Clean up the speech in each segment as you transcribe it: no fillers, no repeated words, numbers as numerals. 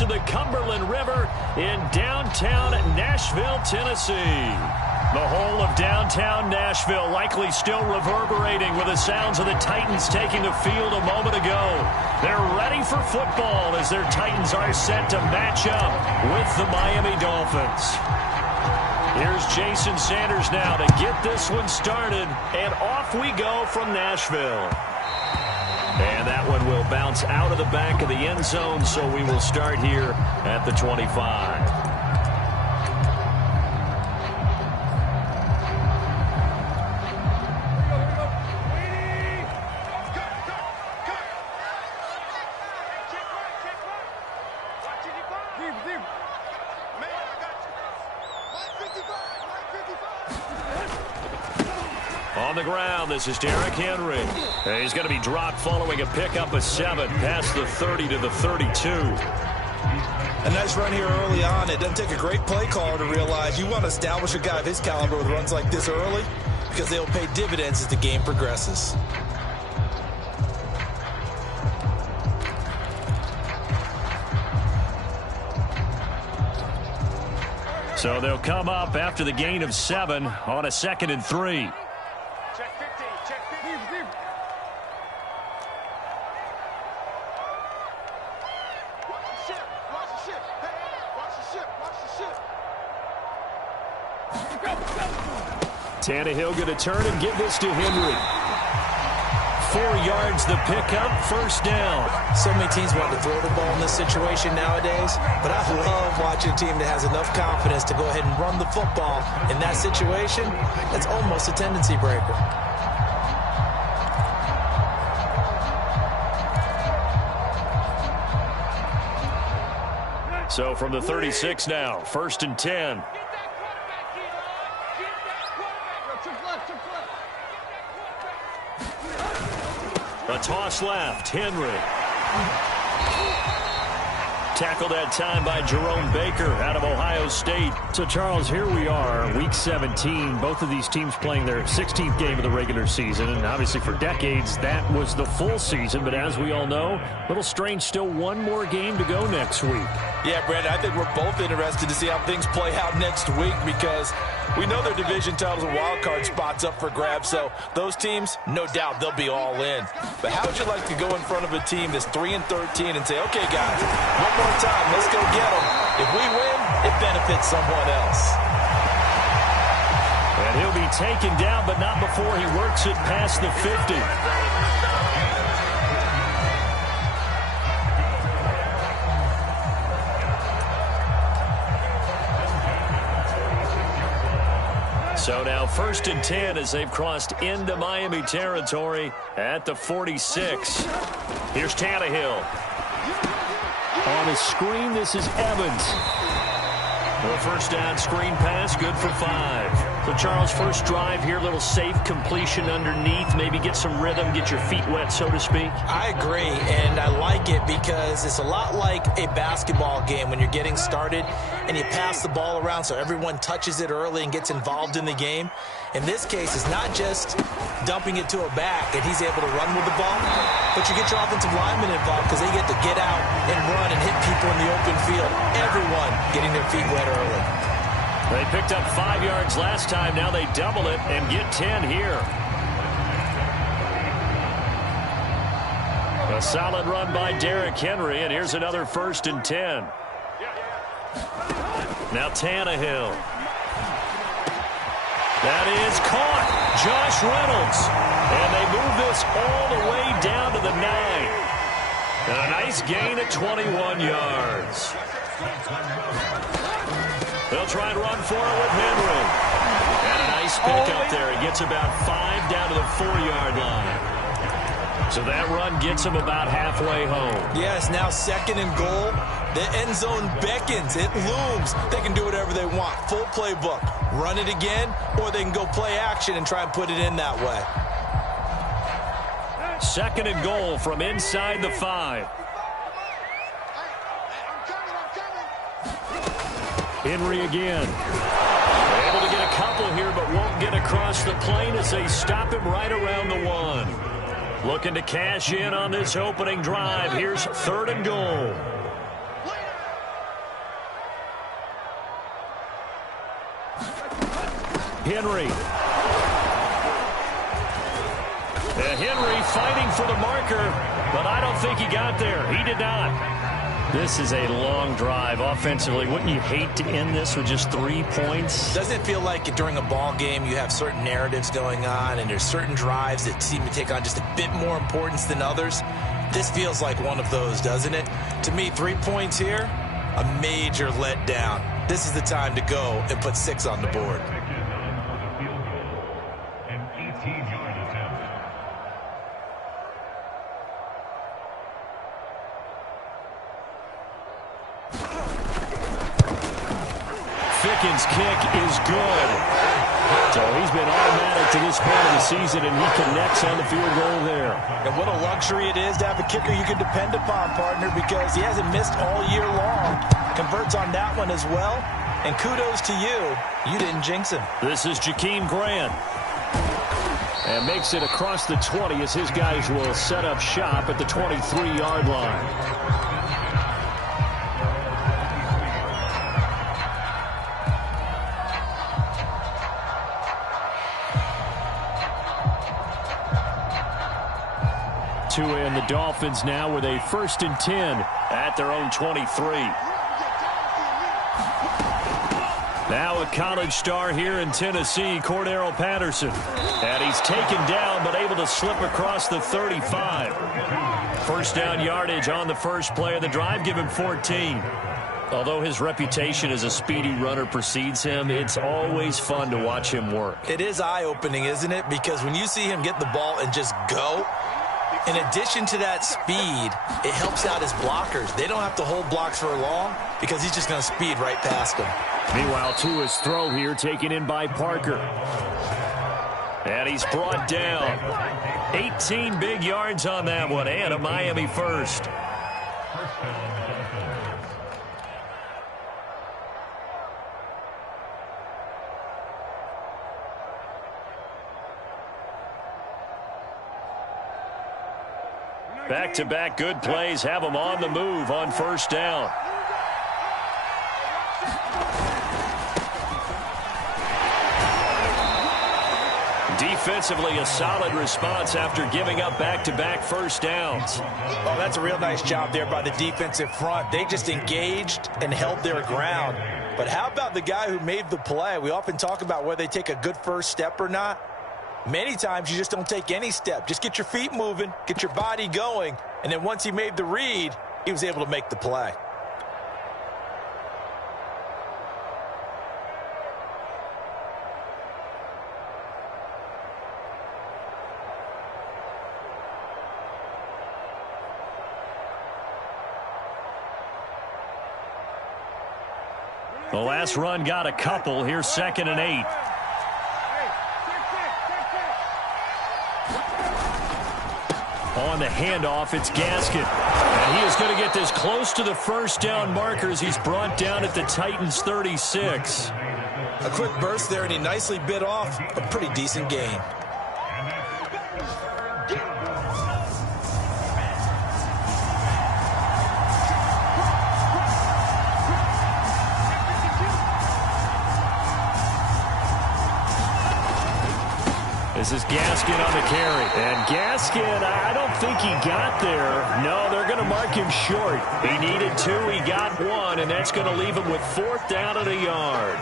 banks of the Cumberland River in downtown Nashville, Tennessee. The whole of downtown Nashville likely still reverberating with the sounds of the Titans taking the field a moment ago. They're ready for football as their Titans are set to match up with the Miami Dolphins. Here's Jason Sanders now to get this one started, and off we go from Nashville. And that one will bounce out of the back of the end zone, so we will start here at the 25. On the ground, this is Derrick Henry. And he's going to be dropped following a pickup of 7 past the 30 to the 32. A nice run here early on. It doesn't take a great play caller to realize you want to establish a guy of his caliber with runs like this early because they'll pay dividends as the game progresses. So they'll come up after the gain of 7 on a 2nd and 3. Tannehill going to turn and give this to Henry. 4 yards the pickup, first down. So many teams want to throw the ball in this situation nowadays, but I love watching a team that has enough confidence to go ahead and run the football. In that situation, that's almost a tendency breaker. So from the 36 now, 1st and 10. A toss left, Henry. Tackled that time by Jerome Baker out of Ohio State. So, Charles, here we are, week 17. Both of these teams playing their 16th game of the regular season. And obviously for decades, that was the full season. But as we all know, a little strange, still one more game to go next week. Yeah, Brandon, I think we're both interested to see how things play out next week because we know their division titles and wild card spots up for grabs. So those teams, no doubt, they'll be all in. But how would you like to go in front of a team that's 3-13 and say, okay, guys, one more time, let's go get them. If we win, it benefits someone else. And he'll be taken down, but not before he works it past the 50. So now 1st and 10 as they've crossed into Miami territory at the 46. Here's Tannehill. On a screen, this is Evans. Well, first down screen pass, good for 5. So, Charles, first drive here, little safe completion underneath. Maybe get some rhythm, get your feet wet, so to speak. I agree, and I like it because it's a lot like a basketball game when you're getting started and you pass the ball around so everyone touches it early and gets involved in the game. In this case, it's not just dumping it to a back and he's able to run with the ball, but you get your offensive linemen involved because they get to get out and run and hit people in the open field. Everyone getting their feet wet early. They picked up 5 yards last time. Now they double it and get 10 here. A solid run by Derrick Henry, and here's another 1st and 10. Now Tannehill. That is caught. Josh Reynolds. And they move this all the way down to the 9. And a nice gain at 21 yards. They'll try and run for it with Henry. And a nice pickup there. He gets about 5 down to the 4-yard line. So that run gets him about halfway home. Yes, now 2nd and goal. The end zone beckons. It looms. They can do whatever they want. Full playbook. Run it again, or they can go play action and try and put it in that way. 2nd and goal from inside the 5. Henry again. Able to get a couple here, but won't get across the plane as they stop him right around the 1. Looking to cash in on this opening drive. Here's 3rd and goal. Henry. Henry fighting for the marker, but I don't think he got there. He did not. This is a long drive offensively. Wouldn't you hate to end this with just 3 points? Doesn't it feel like during a ball game you have certain narratives going on and there's certain drives that seem to take on just a bit more importance than others? This feels like one of those, doesn't it? To me, 3 points here, a major letdown. This is the time to go and put 6 on the board. Ficken's kick is good. So he's been automatic to this point of the season, and he connects on the field goal there. And what a luxury it is to have a kicker you can depend upon, partner, because he hasn't missed all year long. Converts on that one as well. And kudos to you. You didn't jinx him. This is Jakeem Grant. And makes it across the 20 as his guys will set up shop at the 23-yard line. And the Dolphins now with a 1st and 10 at their own 23. Now a college star here in Tennessee, Cordero Patterson. And he's taken down but able to slip across the 35. First down yardage on the first play of the drive, give him 14. Although his reputation as a speedy runner precedes him, it's always fun to watch him work. It is eye-opening, isn't it? Because when you see him get the ball and just go, in addition to that speed, it helps out his blockers. They don't have to hold blocks for long because he's just going to speed right past them. Meanwhile, Tua's throw here taken in by Parker. And he's brought down. 18 big yards on that one, and a Miami first. Back-to-back good plays have them on the move on first down. Defensively, a solid response after giving up back-to-back first downs. Oh, that's a real nice job there by the defensive front. They just engaged and held their ground. But how about the guy who made the play? We often talk about whether they take a good first step or not. Many times you just don't take any step. Just get your feet moving, get your body going, and then once he made the read, he was able to make the play. The last run got a couple. Here's 2nd and 8. On the handoff, it's Gaskin. And he is going to get this close to the first down markers. He's brought down at the Titans' 36. A quick burst there, and he nicely bit off a pretty decent gain. This is Gaskin on the carry. And Gaskin, I don't think he got there. No, they're going to mark him short. He needed 2, he got 1, and that's going to leave him with 4th down and a yard.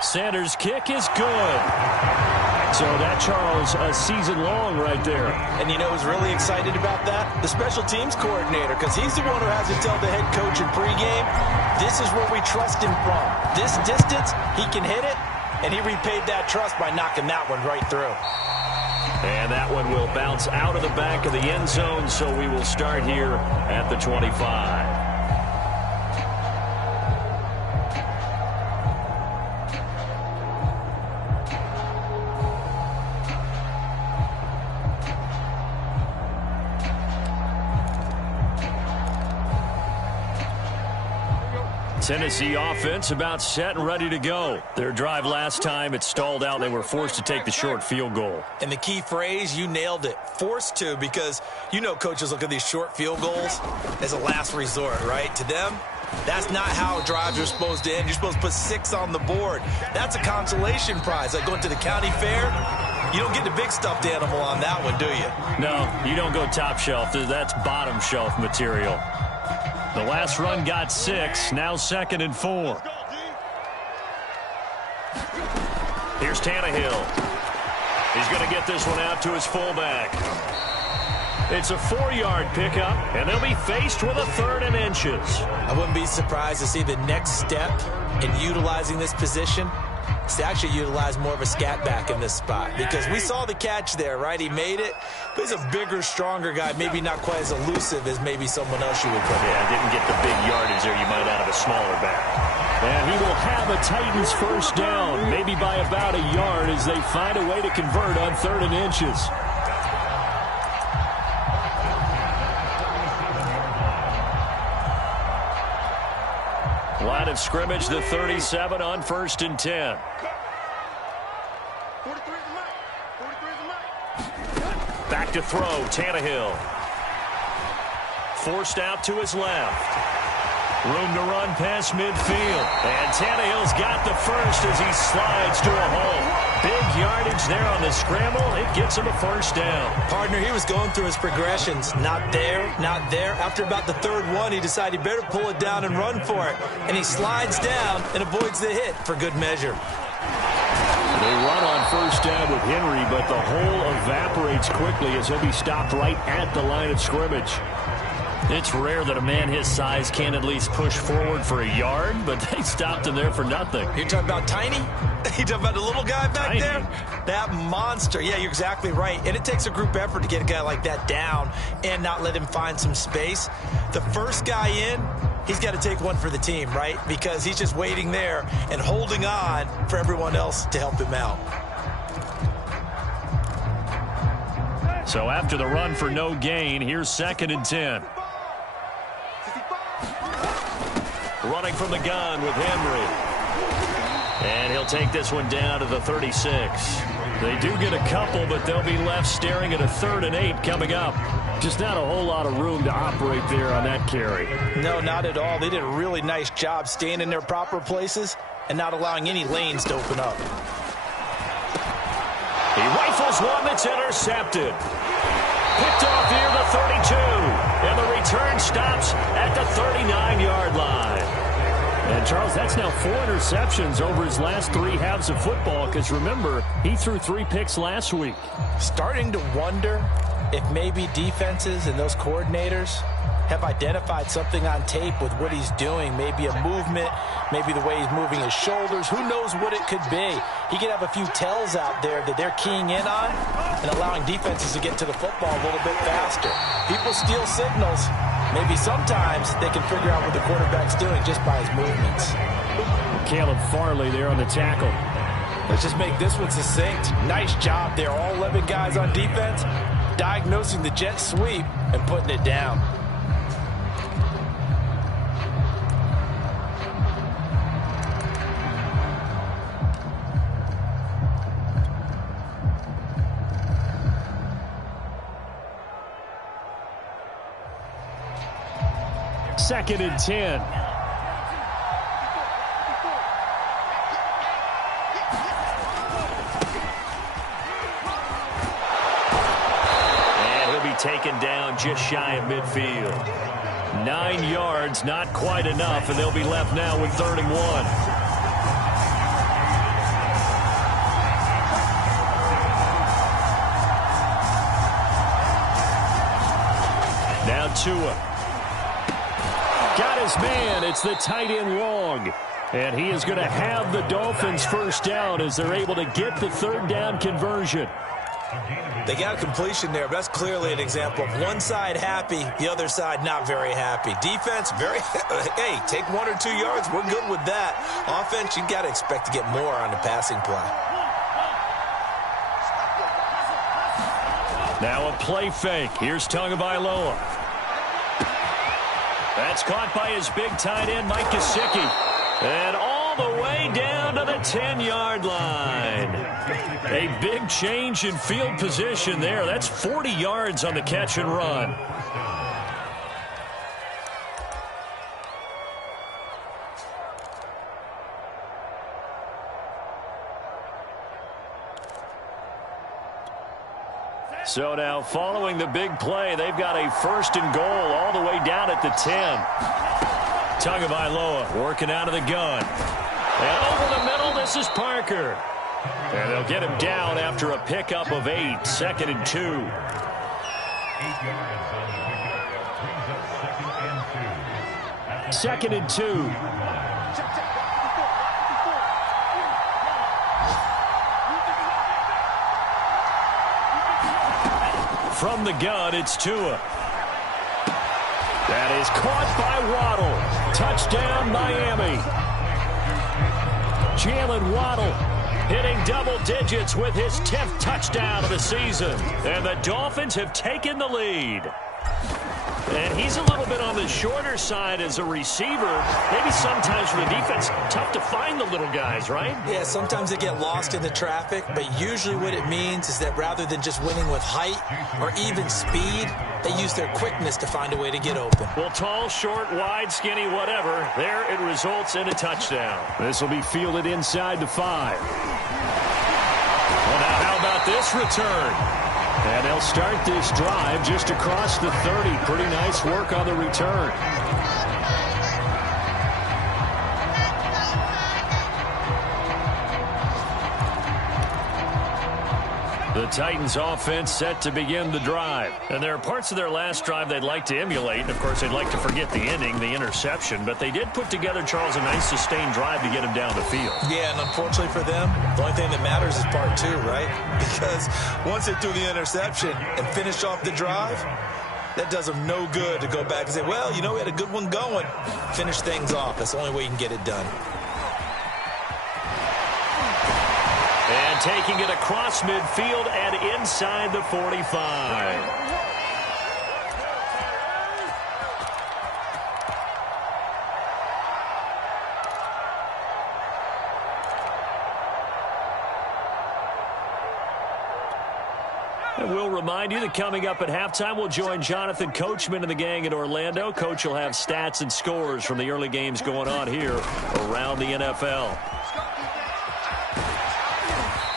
Sanders' kick is good. So that, Charles, a season long right there. And you know who's really excited about that? The special teams coordinator, because he's the one who has to tell the head coach in pregame, this is where we trust him from. This distance, he can hit it, and he repaid that trust by knocking that one right through. And that one will bounce out of the back of the end zone, so we will start here at the 25. Tennessee offense about set and ready to go. Their drive last time, it stalled out. They were forced to take the short field goal. And the key phrase, you nailed it, forced to, because you know coaches look at these short field goals as a last resort, right? To them, that's not how drives are supposed to end. You're supposed to put 6 on the board. That's a consolation prize. Like going to the county fair, you don't get the big stuffed animal on that one, do you? No, you don't go top shelf. That's bottom shelf material. The last run got 6, now 2nd and 4. Here's Tannehill. He's going to get this one out to his fullback. It's a 4-yard pickup, and they'll be faced with a 3rd and inches. I wouldn't be surprised to see the next step in utilizing this position is to actually utilize more of a scat back in this spot, because we saw the catch there, right? He made it, but he's a bigger, stronger guy, maybe not quite as elusive as maybe someone else you would put. Yeah, didn't get the big yardage there you might out of a smaller back. And he will have a Titans first down, maybe by about a yard as they find a way to convert on 3rd and inches. Line of scrimmage, the 37 on 1st and 10. Back to throw, Tannehill. Forced out to his left. Room to run past midfield. And Tannehill's got the first as he slides to a hole. Big yardage there on the scramble. It gets him a first down. Partner, he was going through his progressions. Not there, not there. After about the 3rd one, he decided he better pull it down and run for it. And he slides down and avoids the hit for good measure. They run on 1st down with Henry, but the hole evaporates quickly as he'll be stopped right at the line of scrimmage. It's rare that a man his size can at least push forward for a yard, but they stopped him there for nothing. You're talking about tiny? You talking about the little guy back Tiny. there? That monster. Yeah, you're exactly right. And it takes a group effort to get a guy like that down and not let him find some space. The first guy in, he's got to take one for the team, right? Because he's just waiting there and holding on for everyone else to help him out. So after the run for no gain, here's 2nd and 10. Running from the gun with Henry. And he'll take this one down to the 36. They do get a couple, but they'll be left staring at a 3rd and 8 coming up. Just not a whole lot of room to operate there on that carry. No, not at all. They did a really nice job staying in their proper places and not allowing any lanes to open up. He rifles one that's intercepted. Picked off near the 32. And the return stops at the 39-yard line. And, Charles, that's now 4 interceptions over his last 3 halves of football, because, remember, he threw 3 picks last week. Starting to wonder if maybe defenses and those coordinators have identified something on tape with what he's doing. Maybe a movement, maybe the way he's moving his shoulders. Who knows what it could be? He could have a few tells out there that they're keying in on and allowing defenses to get to the football a little bit faster. People steal signals. Maybe sometimes they can figure out what the quarterback's doing just by his movements. Caleb Farley there on the tackle. Let's just make this one succinct. Nice job there. All 11 guys on defense diagnosing the jet sweep and putting it down. Second and 10. And he'll be taken down just shy of midfield. 9 yards, not quite enough, and they'll be left now with 3rd and 1. Now Tua. Got his man. It's the tight end long. And he is going to have the Dolphins first down as they're able to get the 3rd down conversion. They got a completion there, but that's clearly an example of one side happy, the other side not very happy. Defense, very, hey, take 1 or 2 yards. We're good with that. Offense, you got to expect to get more on the passing play. Now a play fake. Here's Tagovailoa. That's caught by his big tight end, Mike Gesicki. And all the way down to the 10-yard line. A big change in field position there. That's 40 yards on the catch and run. So now following the big play, they've got a 1st and goal all the way down at the 10. Tagovailoa working out of the gun. And over the middle, this is Parker. And they'll get him down after a pickup of 8. 2nd and 2. 8 yards on the pickup. 2nd and 2. From the gun, it's Tua. That is caught by Waddle. Touchdown, Miami. Jalen Waddle hitting double digits with his 10th touchdown of the season. And the Dolphins have taken the lead. And he's a little bit on the shorter side as a receiver. Maybe sometimes for the defense, tough to find the little guys, right? Yeah, sometimes they get lost in the traffic, but usually what it means is that rather than just winning with height or even speed, they use their quickness to find a way to get open. Well, tall, short, wide, skinny, whatever, there it results in a touchdown. This will be fielded inside the 5. Well, now how about this return? And they'll start this drive just across the 30. Pretty nice work on the return. The Titans offense set to begin the drive. And there are parts of their last drive they'd like to emulate. And, of course, they'd like to forget the ending, the interception. But they did put together, Charles, a nice sustained drive to get him down the field. Yeah, and unfortunately for them, the only thing that matters is part 2, right? Because once they threw the interception and finished off the drive, that does them no good to go back and say, well, you know, we had a good one going. Finish things off. That's the only way you can get it done. And taking it across midfield and inside the 45. And we'll remind you that coming up at halftime, we'll join Jonathan Coachman and the gang in Orlando. Coach will have stats and scores from the early games going on here around the NFL.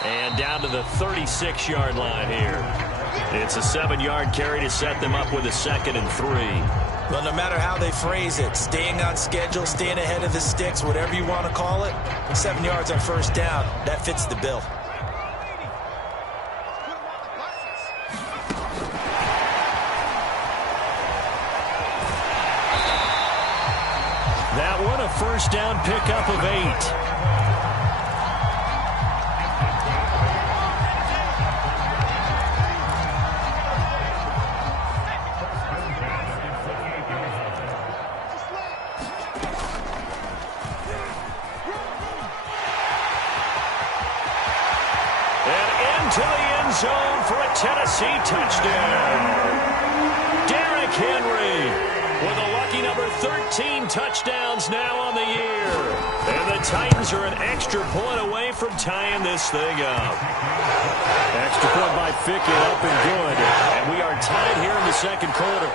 And down to the 36-yard line here. It's a 7-yard carry to set them up with a 2nd and 3. Well, no matter how they phrase it, staying on schedule, staying ahead of the sticks, whatever you want to call it, 7 yards on 1st down, that fits the bill. That one, a 1st down pickup of 8. To the end zone for a Tennessee touchdown. Derrick Henry with a lucky number 13 touchdowns now on the year. And the Titans are an extra point away from tying this thing up. Extra point by Fickett, up and good. And we are tied here in the 2nd quarter.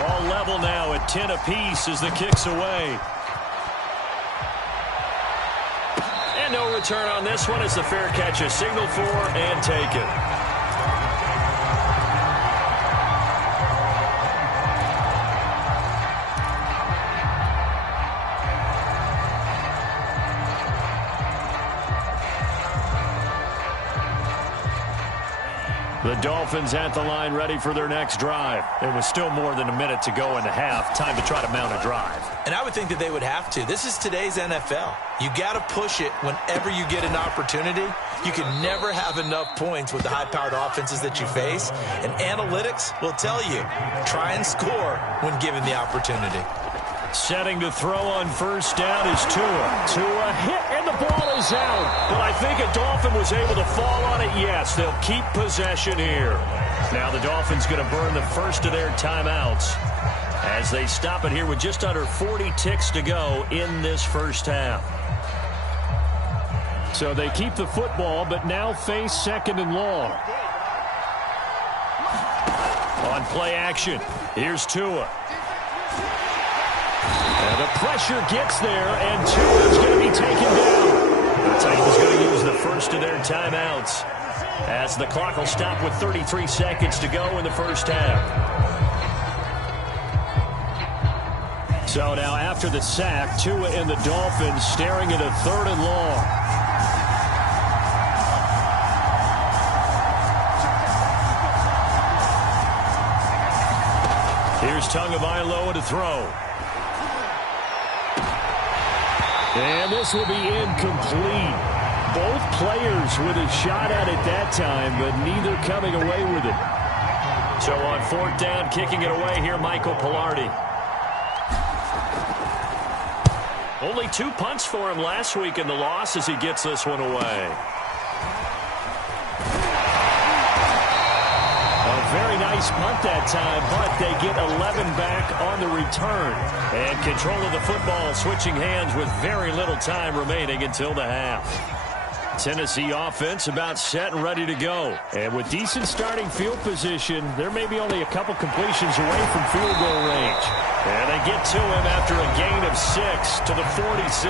All level now at 10 apiece as the kick's away. No return on this one as the fair catch is signaled for and taken. The Dolphins at the line ready for their next drive. There was still more than a minute to go in the half. Time to try to mount a drive. And I would think that they would have to. This is today's NFL. You got to push it whenever you get an opportunity. You can never have enough points with the high-powered offenses that you face. And analytics will tell you, try and score when given the opportunity. Setting to throw on first down is Tua. Tua hit, and the ball is out. But I think a Dolphin was able to fall on it. Yes, they'll keep possession here. Now the Dolphins going to burn the first of their timeouts as they stop it here with just under 40 ticks to go in this first half. So they keep the football, but now face second and long. On play action, here's Tua. And the pressure gets there, and Tua's going to be taken down. The Titans going to use the first of their timeouts as the clock will stop with 33 seconds to go in the first half. So now after the sack, Tua and the Dolphins staring at a third and long. Here's Tagovailoa to throw. And this will be incomplete. Both players with a shot at it that time, but neither coming away with it. So on fourth down, kicking it away here, Michael Pilardi. Only 2 punts for him last week in the loss as he gets this one away. Very nice punt that time, but they get 11 back on the return. And control of the football switching hands with very little time remaining until the half. Tennessee offense about set and ready to go. And with decent starting field position, there may be only a couple completions away from field goal range. And they get to him after a gain of 6 to the 46.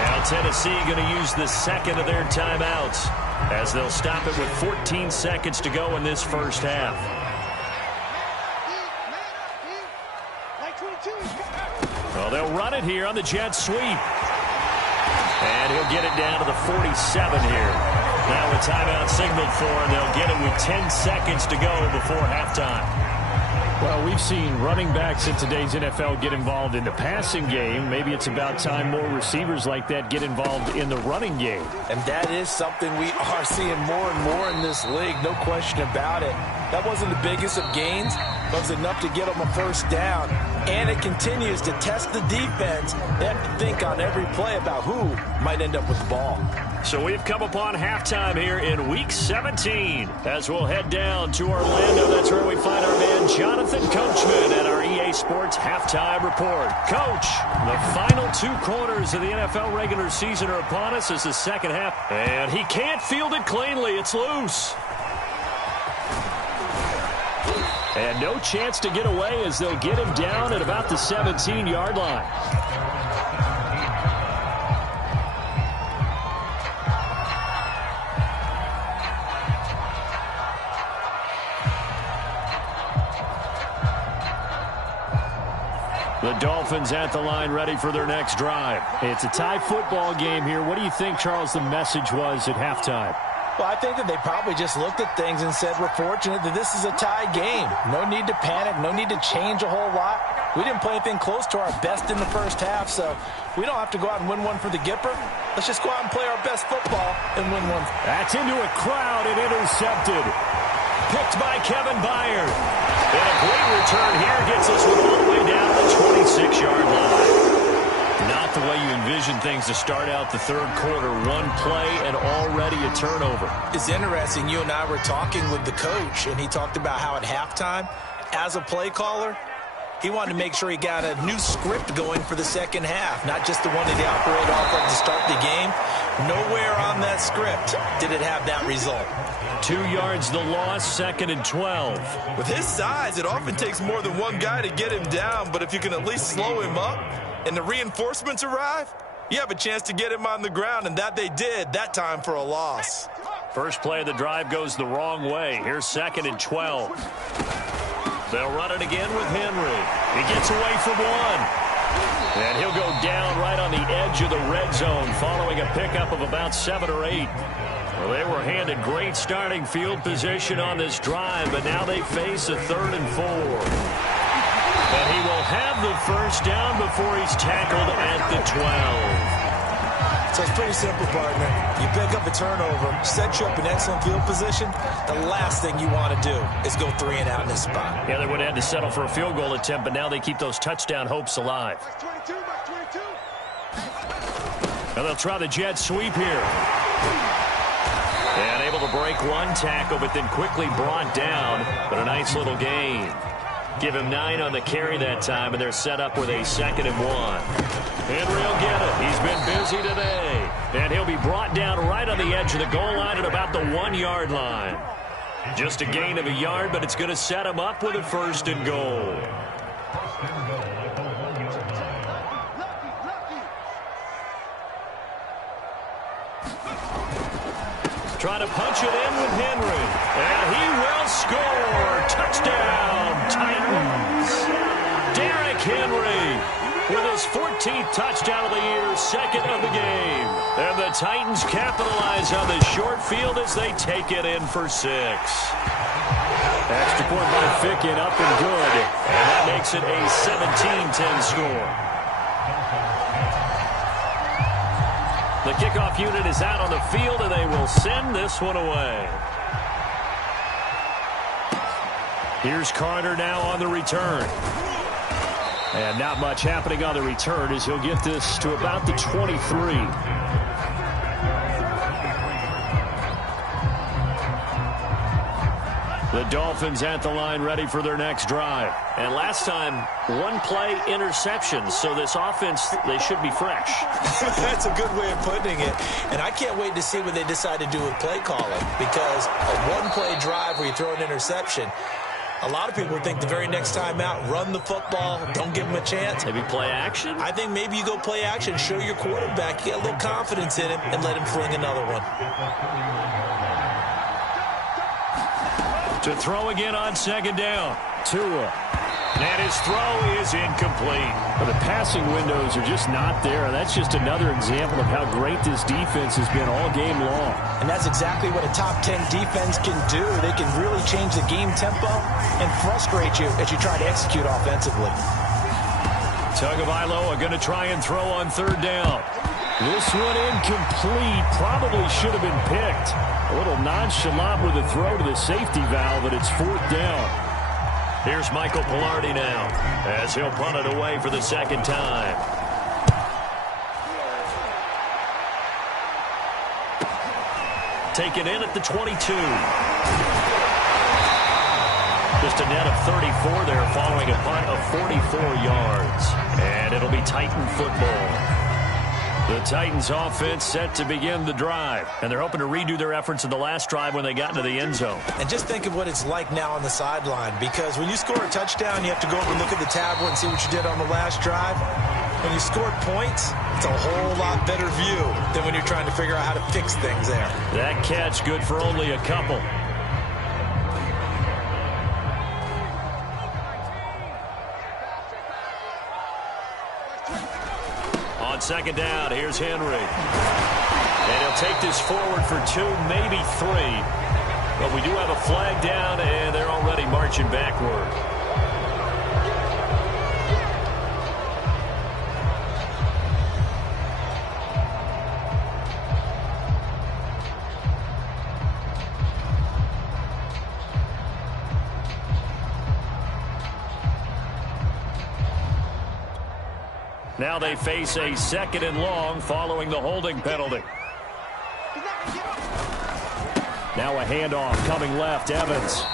Now Tennessee going to use the second of their timeouts as they'll stop it with 14 seconds to go in this first half. Well, they'll run it here on the jet sweep. And he'll get it down to the 47 here. Now a timeout signaled for, and they'll get it with 10 seconds to go before halftime. Well, we've seen running backs in today's NFL get involved in the passing game. Maybe it's about time more receivers like that get involved in the running game. And that is something we are seeing more and more in this league, no question about it. That wasn't the biggest of gains, but it was enough to get them a first down. And it continues to test the defense. They have to think on every play about who might end up with the ball. So we've come upon halftime here in Week 17 as we'll head down to Orlando. That's where we find our man Jonathan Coachman at our EA Sports Halftime Report. Coach, the final 2 quarters of the NFL regular season are upon us as the second half. And he can't field it cleanly. It's loose. And no chance to get away as they'll get him down at about the 17-yard line. The Dolphins at the line ready for their next drive. It's a tie football game here. What do you think, Charles, the message was at halftime? Well, I think that they probably just looked at things and said, we're fortunate that this is a tie game. No need to panic. No need to change a whole lot. We didn't play anything close to our best in the first half, so we don't have to go out and win one for the Gipper. Let's just go out and play our best football and win one. That's into a crowd and intercepted. Picked by Kevin Byard. And a great return here gets this one all the way down to the 26-yard line. Not the way you envision things to start out the third quarter. One play and already a turnover. It's interesting. You and I were talking with the coach, and he talked about how at halftime, as a play caller, he wanted to make sure he got a new script going for the second half, not just the one that he operated off of to start the game. Nowhere on that script did it have that result. 2 yards the loss, 2nd and 12. With his size, it often takes more than one guy to get him down, but if you can at least slow him up and the reinforcements arrive, you have a chance to get him on the ground, and that they did that time for a loss. First play of the drive goes the wrong way. Here's 2nd and 12. They'll run it again with Henry. He gets away from one. And he'll go down right on the edge of the red zone following a pickup of about 7 or 8. Well, they were handed great starting field position on this drive, but now they face a 3rd and 4. And he will have the first down before he's tackled at the 12. So it's pretty simple, partner. You pick up a turnover, set you up in excellent field position. The last thing you want to do is go 3 and out in this spot. Yeah, they would have had to settle for a field goal attempt, but now they keep those touchdown hopes alive. And they'll try the jet sweep here. And able to break one tackle, but then quickly brought down. But a nice little gain. Give him 9 on the carry that time, and they're set up with a 2nd and 1. Henry will get it. He's been busy today. And he'll be brought down right on the edge of the goal line at about the 1-yard line. Just a gain of a yard, but it's going to set him up with a 1st and goal. Trying to punch it in with Henry. And he will score. Touchdown, Titans. Derrick Henry with his 14th touchdown of the year, 2nd of the game. And the Titans capitalize on the short field as they take it in for 6. Extra point by Fickett, up and good. And that makes it a 17-10 score. The kickoff unit is out on the field, and they will send this one away. Here's Carter now on the return. And not much happening on the return as he'll get this to about the 23. The Dolphins at the line ready for their next drive. And last time, 1-play interception. So this offense, they should be fresh. That's a good way of putting it. And I can't wait to see what they decide to do with play calling. Because a 1-play drive where you throw an interception, a lot of people think the very next time out, run the football, don't give them a chance. Maybe play action? I think maybe you go play action, show your quarterback, get a little confidence in him, and let him fling another one. To throw again on 2nd down. Tua. And his throw is incomplete. But the passing windows are just not there. That's just another example of how great this defense has been all game long. And that's exactly what a top 10 defense can do. They can really change the game tempo and frustrate you as you try to execute offensively. Tagovailoa going to try and throw on 3rd down. This one incomplete. Probably should have been picked. A little nonchalant with the throw to the safety valve, but it's 4th down. Here's Michael Pilardi now as he'll punt it away for the 2nd time. Taken in at the 22. Just a net of 34 there following a punt of 44 yards. And it'll be Titan football. The Titans offense set to begin the drive. And they're hoping to redo their efforts in the last drive when they got into the end zone. And just think of what it's like now on the sideline. Because when you score a touchdown, you have to go over and look at the tablet and see what you did on the last drive. When you scored points, it's a whole lot better view than when you're trying to figure out how to fix things there. That catch good for only a couple. On 2nd down, here's Henry. And he'll take this forward for 2, maybe 3. But we do have a flag down, and they're already marching backward. Now they face a 2nd and long following the holding penalty. Now a handoff coming left, Evans.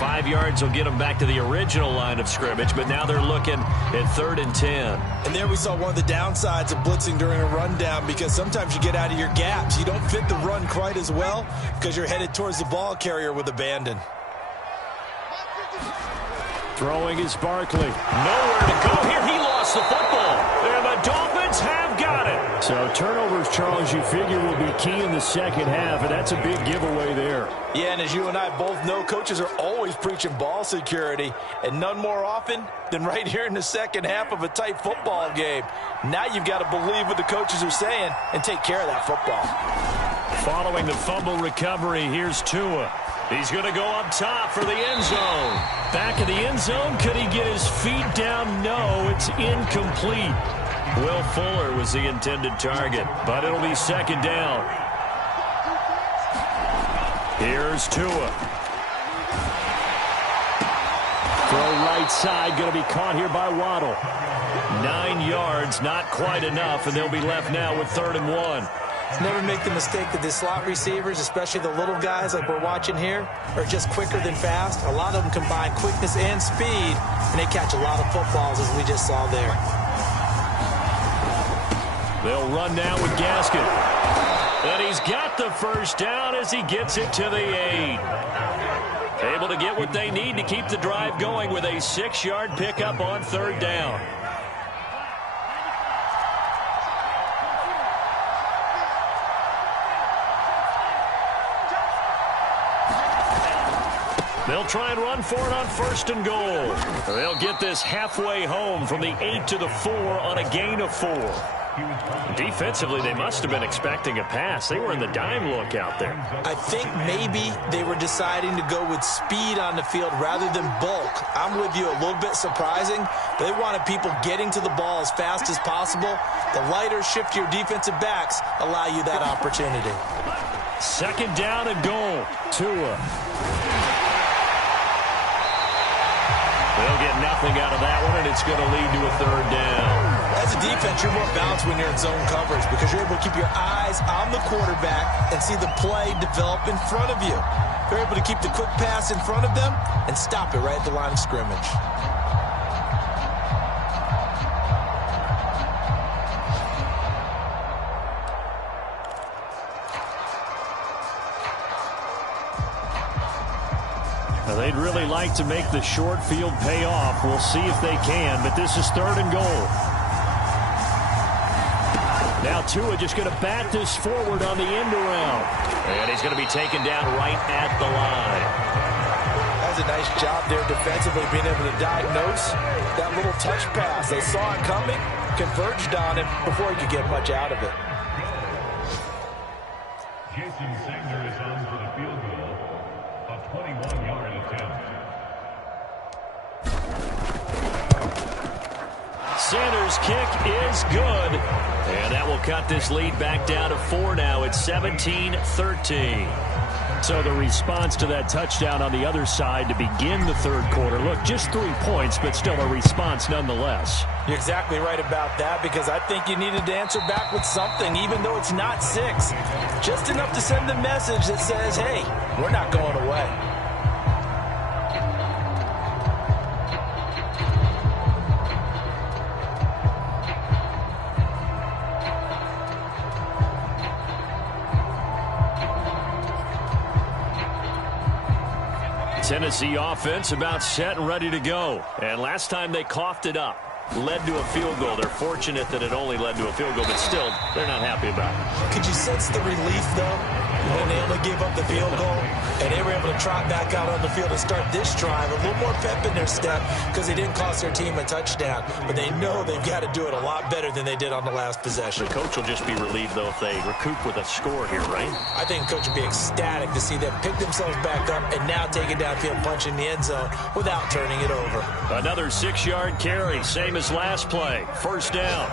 5 yards will get them back to the original line of scrimmage, but now they're looking at 3rd and 10. And there we saw one of the downsides of blitzing during a rundown, because sometimes you get out of your gaps. You don't fit the run quite as well because you're headed towards the ball carrier with abandon. Throwing is Barkley. Nowhere to go here. He lost the football. And the Dolphins have got it. So turnovers, Charles, you figure will be key in the 2nd half, and that's a big giveaway there. Yeah, and as you and I both know, coaches are always preaching ball security, and none more often than right here in the 2nd half of a tight football game. Now you've got to believe what the coaches are saying and take care of that football. Following the fumble recovery, here's Tua. He's going to go up top for the end zone. Back of the end zone. Could he get his feet down? No, it's incomplete. Will Fuller was the intended target, but it'll be second down. Here's Tua. Throw right side, going to be caught here by Waddle. 9 yards, not quite enough, and they'll be left now with 3rd and 1. Never make the mistake that the slot receivers, especially the little guys like we're watching here, are just quicker than fast. A lot of them combine quickness and speed, and they catch a lot of footballs, as we just saw there. They'll run now with Gaskin. And he's got the first down as he gets it to the 8. Able to get what they need to keep the drive going with a 6-yard pickup on 3rd down. They'll try and run for it on 1st and goal. They'll get this halfway home from the 8 to the 4 on a gain of 4. Defensively, they must have been expecting a pass. They were in the dime look out there. I think maybe they were deciding to go with speed on the field rather than bulk. I'm with you, a little bit surprising. They wanted people getting to the ball as fast as possible. The lighter, shiftier defensive backs allow you that opportunity. 2nd down and goal. Tua. They'll get nothing out of that one, and it's going to lead to a 3rd down. As a defense, you're more balanced when you're in zone coverage because you're able to keep your eyes on the quarterback and see the play develop in front of you. You're able to keep the quick pass in front of them and stop it right at the line of scrimmage. Now, they'd really like to make the short field pay off. We'll see if they can, but this is 3rd and goal. Now Tua just going to bat this forward on the end around. And he's going to be taken down right at the line. That's a nice job there defensively, being able to diagnose that little touch pass. They saw it coming, converged on it before he could get much out of it. Jason Sanders is on for the field goal. A 21-yard attempt. Sanders' kick is good. And that will cut this lead back down to 4 now. It's 17-13. So the response to that touchdown on the other side to begin the 3rd quarter. Look, just 3 points, but still a response nonetheless. You're exactly right about that because I think you needed to answer back with something, even though it's not 6. Just enough to send the message that says, hey, we're not going away. Tennessee offense about set and ready to go. And last time they coughed it up, led to a field goal. They're fortunate that it only led to a field goal, but still, they're not happy about it. Could you sense the relief, though, when they only gave up the field goal and they were able to trot back out on the field and start this drive? A little more pep in their step because they didn't cost their team a touchdown, but they know they've got to do it a lot better than they did on the last possession. The coach will just be relieved, though, if they recoup with a score here, right? I think the coach will be ecstatic to see them pick themselves back up and now take it downfield, punch in the end zone without turning it over. Another 6-yard carry, same as last play. 1st down.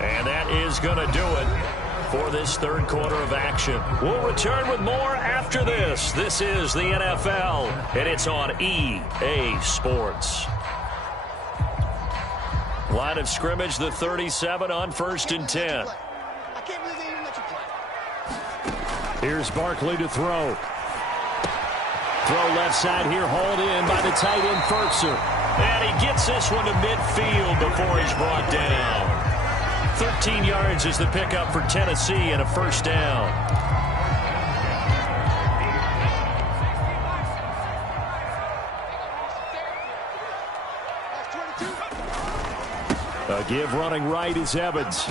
And that is going to do it for this 3rd quarter of action. We'll return with more after this. This is the NFL, and it's on EA Sports. Line of scrimmage, the 37 on 1st and 10. Here's Barkley to throw. Throw left side here, hauled in by the tight end, Ferkser. And he gets this one to midfield before he's brought down. 13 yards is the pickup for Tennessee and a 1st down. A give running right is Evans.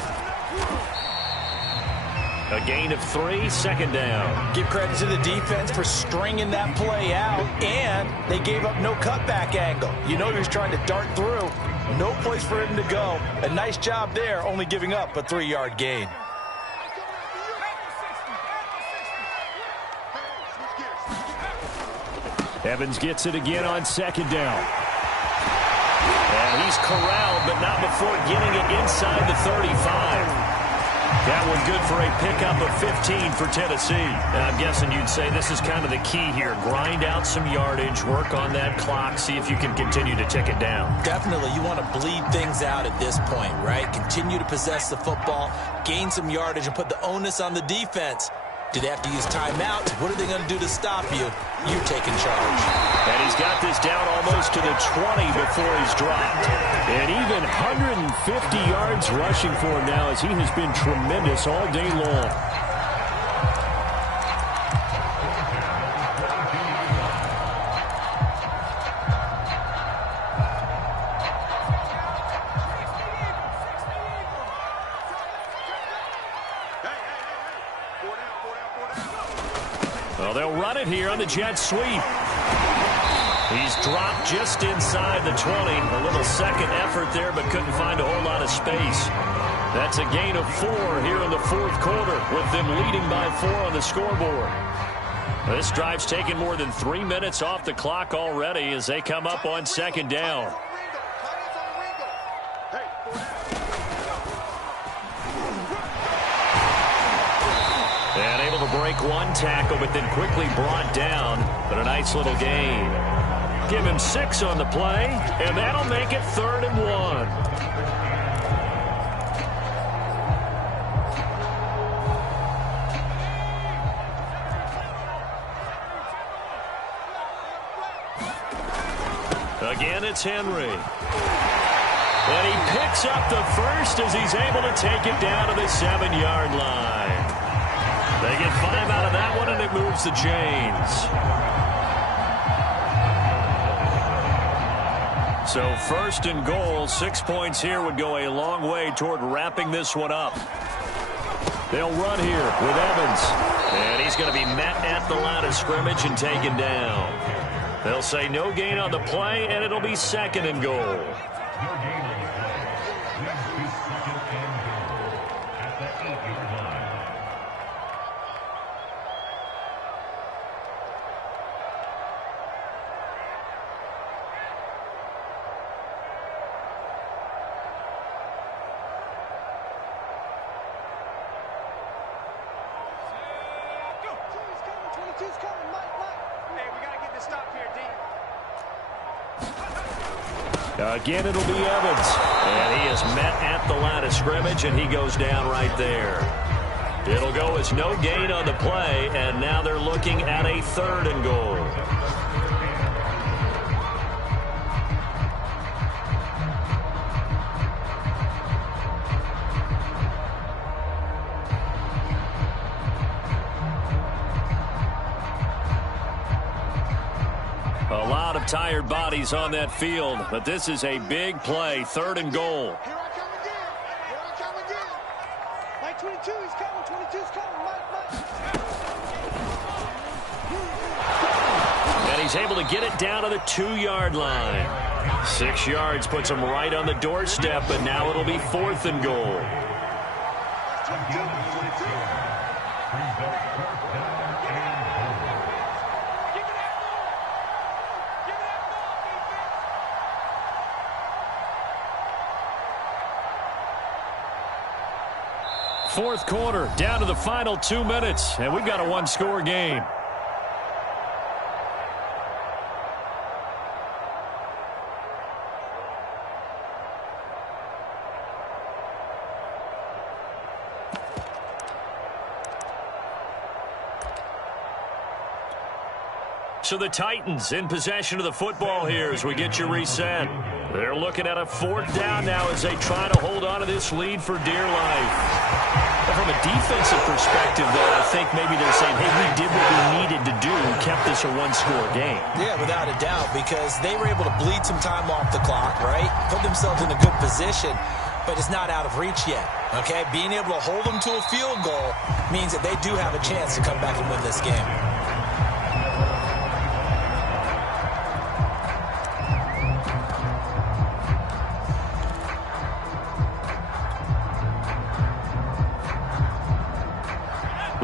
A gain of 3, 2nd down. Give credit to the defense for stringing that play out, and they gave up no cutback angle. You know he was trying to dart through. No place for him to go. A nice job there, only giving up a 3-yard gain. Evans gets it again on second down. And he's corralled, but not before getting it inside the 35. That one good for a pickup of 15 for Tennessee. And I'm guessing you'd say this is kind of the key here. Grind out some yardage, work on that clock, see if you can continue to tick it down. Definitely. You want to bleed things out at this point, right? Continue to possess the football, gain some yardage, and put the onus on the defense. Do they have to use timeouts? What are they going to do to stop you? You're taking charge. And he's got this down almost to the 20 before he's dropped. And even 150 yards rushing for him now as he has been tremendous all day long. Well, they'll run it here on the jet sweep. He's dropped just inside the 20. A little second effort there, but couldn't find a whole lot of space. That's a gain of 4 here in the fourth quarter, with them leading by 4 on the scoreboard. This drive's taken more than 3 minutes off the clock already as they come up on second down. And able to break one tackle, but then quickly brought down. But a nice little gain. Give him 6 on the play, and that'll make it 3rd and 1. Again, it's Henry. And he picks up the first as he's able to take it down to the 7-yard line. They get 5 out of that one, and it moves the chains. So 1st and goal, 6 points here would go a long way toward wrapping this one up. They'll run here with Evans. And he's going to be met at the line of scrimmage and taken down. They'll say no gain on the play, and it'll be 2nd and goal. Again, it'll be Evans. And he is met at the line of scrimmage, and he goes down right there. It'll go as no gain on the play, and now they're looking at a 3rd and goal. A lot of tired bodies on that field, but this is a big play, 3rd and goal. Here I come again. Here I come again. Mike 22, he's coming. 22's coming. Mike. And he's able to get it down to the 2-yard line. 6 yards puts him right on the doorstep, but now it'll be 4th and goal. 22. Fourth quarter, down to the final 2 minutes, and we've got a 1-score game. So the Titans in possession of the football here as we get you reset. They're looking at a 4th down now as they try to hold on to this lead for dear life. From a defensive perspective, though, I think maybe they're saying, hey, we did what we needed to do and kept this a 1-score game. Yeah, without a doubt, because they were able to bleed some time off the clock, right? Put themselves in a good position, but it's not out of reach yet, okay? Being able to hold them to a field goal means that they do have a chance to come back and win this game.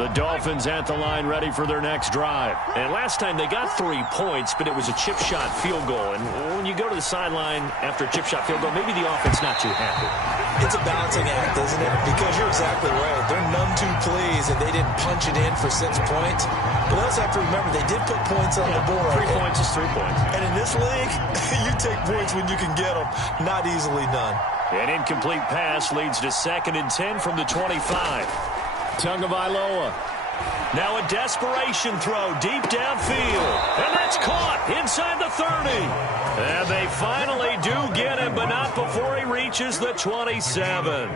The Dolphins at the line ready for their next drive. And last time they got 3 points, but it was a chip shot field goal. And when you go to the sideline after a chip shot field goal, maybe the offense not too happy. It's a balancing act, isn't it? Because you're exactly right. They're none too pleased that they didn't punch it in for 6 points. But they also have to remember they did put points on the board. 3 points is 3 points. And in this league, you take points when you can get them. Not easily done. An incomplete pass leads to 2nd and 10 from the 25. Tagovailoa. Now a desperation throw deep downfield. And that's caught inside the 30. And they finally do get him, but not before he reaches the 27.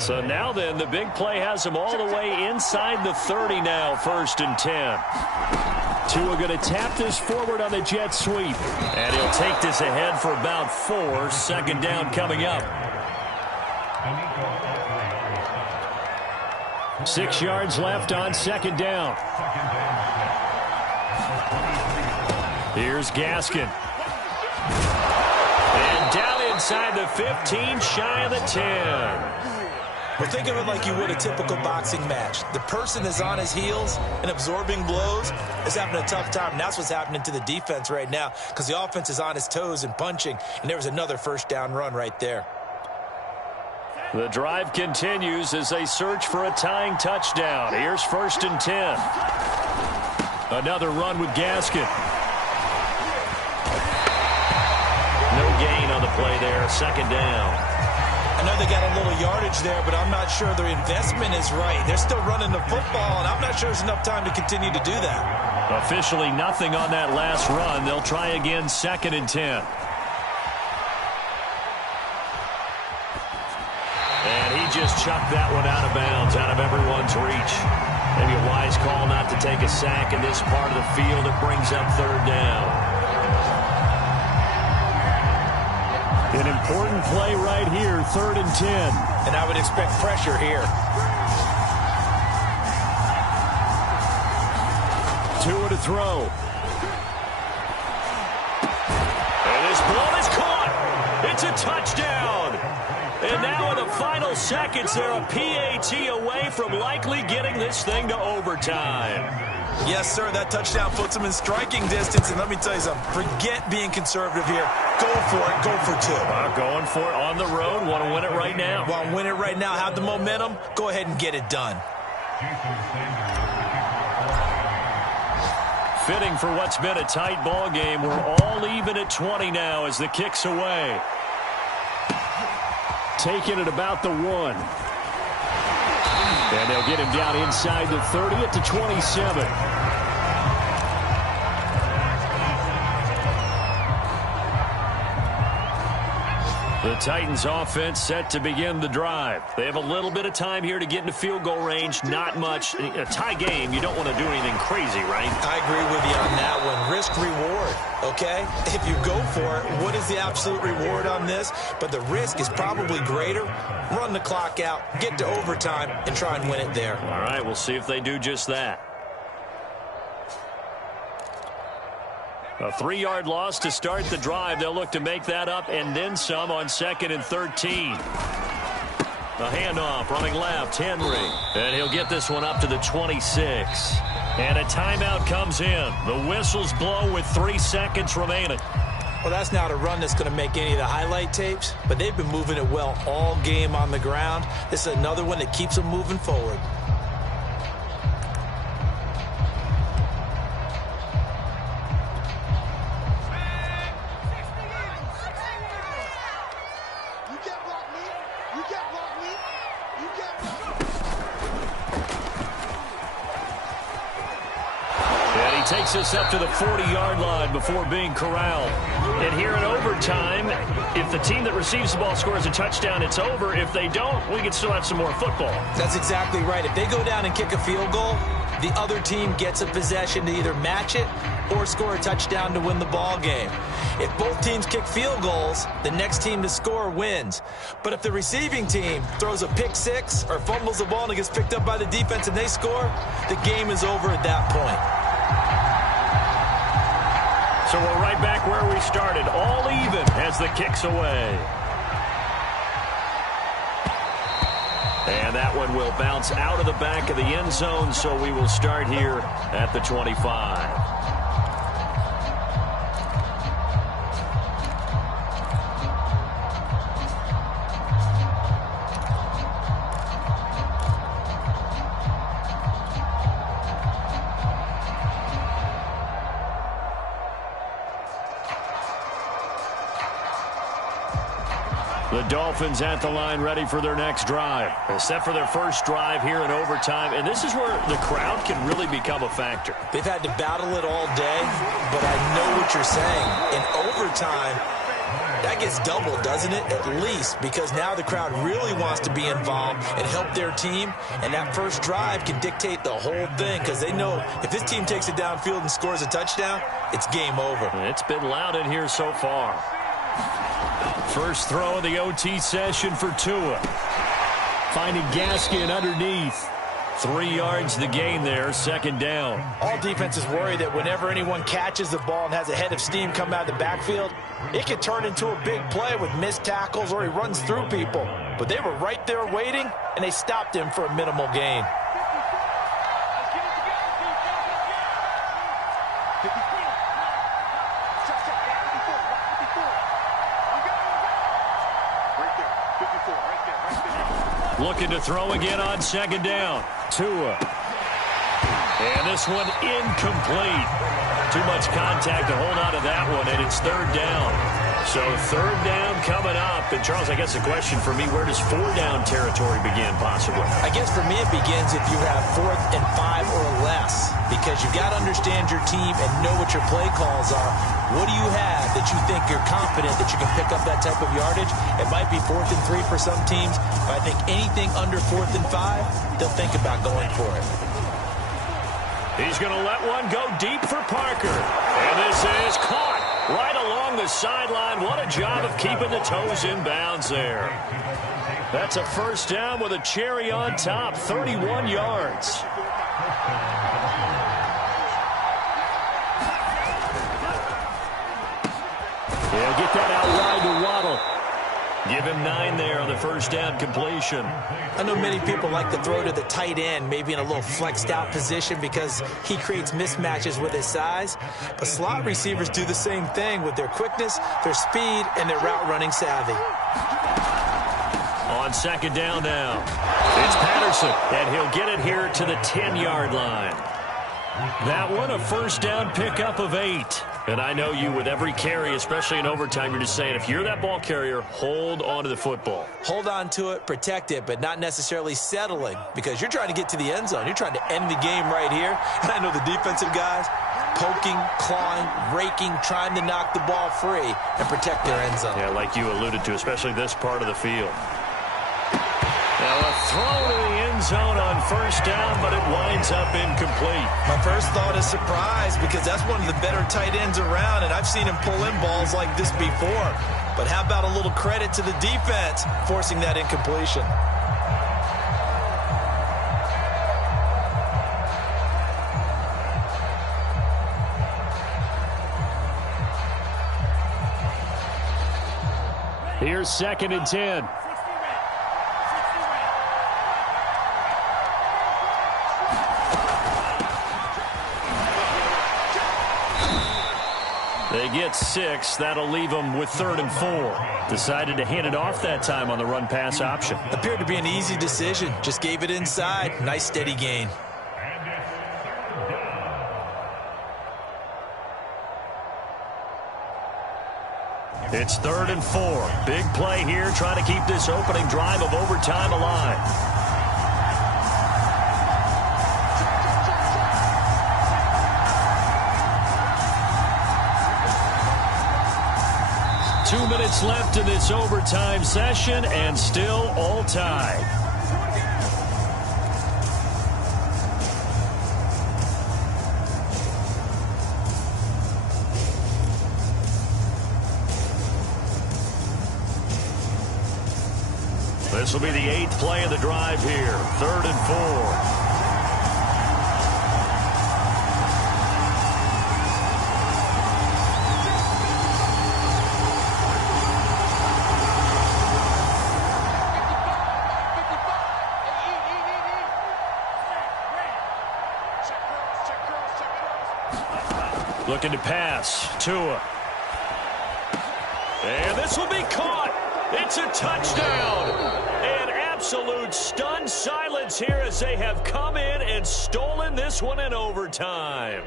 So now then, the big play has him all the way inside the 30 now, 1st and 10. Tua going to tap this forward on the jet sweep. And he'll take this ahead for about 4. 2nd down coming up. 6 yards left on 2nd down. Here's Gaskin. And down inside the 15, shy of the 10. Well, think of it like you would a typical boxing match. The person is on his heels and absorbing blows is having a tough time. And that's what's happening to the defense right now because the offense is on his toes and punching. And there was another 1st down run right there. The drive continues as they search for a tying touchdown. Here's 1st and 10. Another run with Gaskin. No gain on the play there. 2nd down. I know they got a little yardage there, but I'm not sure their investment is right. They're still running the football, and I'm not sure there's enough time to continue to do that. Officially nothing on that last run. They'll try again 2nd and 10. And he just chucked that one out of bounds, out of everyone's reach. Maybe a wise call not to take a sack in this part of the field. It brings up 3rd down. An important play right here, 3rd and 10. And I would expect pressure here. Tua to throw. And this ball is caught. It's a touchdown. And now in the final seconds, they're a PAT away from likely getting this thing to overtime. Yes, sir, that touchdown puts them in striking distance. And let me tell you something, forget being conservative here. Go for it, go for 2. Going for it on the road, want to win it right now. Want to win it right now, have the momentum, go ahead and get it done. Fitting for what's been a tight ball game. We're all even at 20 now as the kick's away. Taking it about the 1. And they'll get him down inside the 30 at the 27. The Titans offense set to begin the drive. They have a little bit of time here to get into field goal range. Not much. A tie game, you don't want to do anything crazy, right? I agree with you on that one. Risk reward, okay? If you go for it, what is the absolute reward on this? But the risk is probably greater. Run the clock out, get to overtime, and try and win it there. All right, we'll see if they do just that. A 3-yard loss to start the drive. They'll look to make that up and then some on 2nd and 13. A handoff running left, Henry. And he'll get this one up to the 26. And a timeout comes in. The whistles blow with 3 seconds remaining. Well, that's not a run that's going to make any of the highlight tapes, but they've been moving it well all game on the ground. This is another one that keeps them moving forward. Takes us up to the 40-yard line before being corralled. And here in overtime, if the team that receives the ball scores a touchdown, it's over. If they don't, we can still have some more football. That's exactly right. If they go down and kick a field goal, the other team gets a possession to either match it or score a touchdown to win the ball game. If both teams kick field goals, the next team to score wins. But if the receiving team throws a pick 6 or fumbles the ball and it gets picked up by the defense and they score, the game is over at that point. So we're right back where we started, all even as the kick's away. And that one will bounce out of the back of the end zone, so we will start here at the 25. The Dolphins at the line ready for their next drive. Set for their first drive here in overtime. And this is where the crowd can really become a factor. They've had to battle it all day, but I know what you're saying. In overtime, that gets doubled, doesn't it? At least, because now the crowd really wants to be involved and help their team. And that first drive can dictate the whole thing because they know if this team takes it downfield and scores a touchdown, it's game over. It's been loud in here so far. First throw of the OT session for Tua. Finding Gaskin underneath. 3 yards the gain there, second down. All defenses worry that whenever anyone catches the ball and has a head of steam come out of the backfield, it can turn into a big play with missed tackles or he runs through people. But they were right there waiting, and they stopped him for a minimal gain. Looking to throw again on second down. Tua. And this one incomplete. Too much contact to hold on to that one, and it's third down. So third down coming up. And, Charles, I guess the question for me, where does 4-down territory begin possibly? I guess for me it begins if you have 4th and 5 or less, because you've got to understand your team and know what your play calls are. What do you have that you think you're confident that you can pick up that type of yardage? It might be 4th and 3 for some teams, but I think anything under 4th and 5, they'll think about going for it. He's going to let one go deep for Parker. And this is caught right along the sideline. What a job of keeping the toes in bounds there. That's a first down with a cherry on top, 31 yards. Yeah, get that out wide to Waddle. Give him 9 there on the first down completion. I know many people like to throw to the tight end, maybe in a little flexed out position because he creates mismatches with his size. But slot receivers do the same thing with their quickness, their speed, and their route running savvy. On second down now, it's Patterson, and he'll get it here to the 10-yard line. That one a first down pickup of 8. And I know you, with every carry, especially in overtime, you're just saying, if you're that ball carrier, hold on to the football. Hold on to it, protect it, but not necessarily settling, because you're trying to get to the end zone. You're trying to end the game right here. And I know the defensive guys poking, clawing, raking, trying to knock the ball free and protect their end zone. Yeah, like you alluded to, especially this part of the field. Now a throw to the end zone on first down, but it winds up incomplete. My first thought is surprise, because that's one of the better tight ends around, and I've seen him pull in balls like this before. But how about a little credit to the defense forcing that incompletion? Here's second and 10. They get 6. That'll leave them with 3rd and 4. Decided to hand it off that time on the run-pass option. Appeared to be an easy decision. Just gave it inside. Nice, steady gain. It's 3rd and 4. Big play here, trying to keep this opening drive of overtime alive. 2 minutes left in this overtime session, and still all tied. This will be the 8th play of the drive here. 3rd and 4. Looking to pass. Tua. And this will be caught. It's a touchdown. An absolute stunned silence here as they have come in and stolen this one in overtime.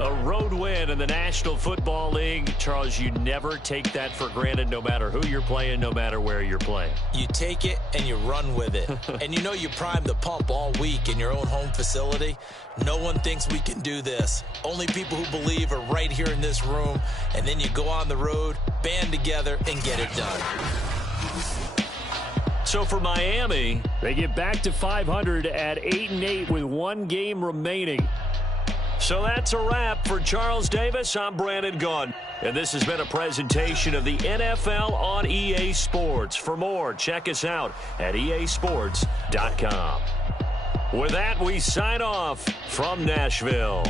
A road win in the National Football League. Charles, you never take that for granted no matter who you're playing, no matter where you're playing. You take it and you run with it. And you know you primed the pump all week in your own home facility. No one thinks we can do this. Only people who believe are right here in this room. And then you go on the road, band together, and get it done. So for Miami, they get back to 500 at 8-8 with one game remaining. So that's a wrap for Charles Davis. I'm Brandon Gaudin. And this has been a presentation of the NFL on EA Sports. For more, check us out at easports.com. With that, we sign off from Nashville.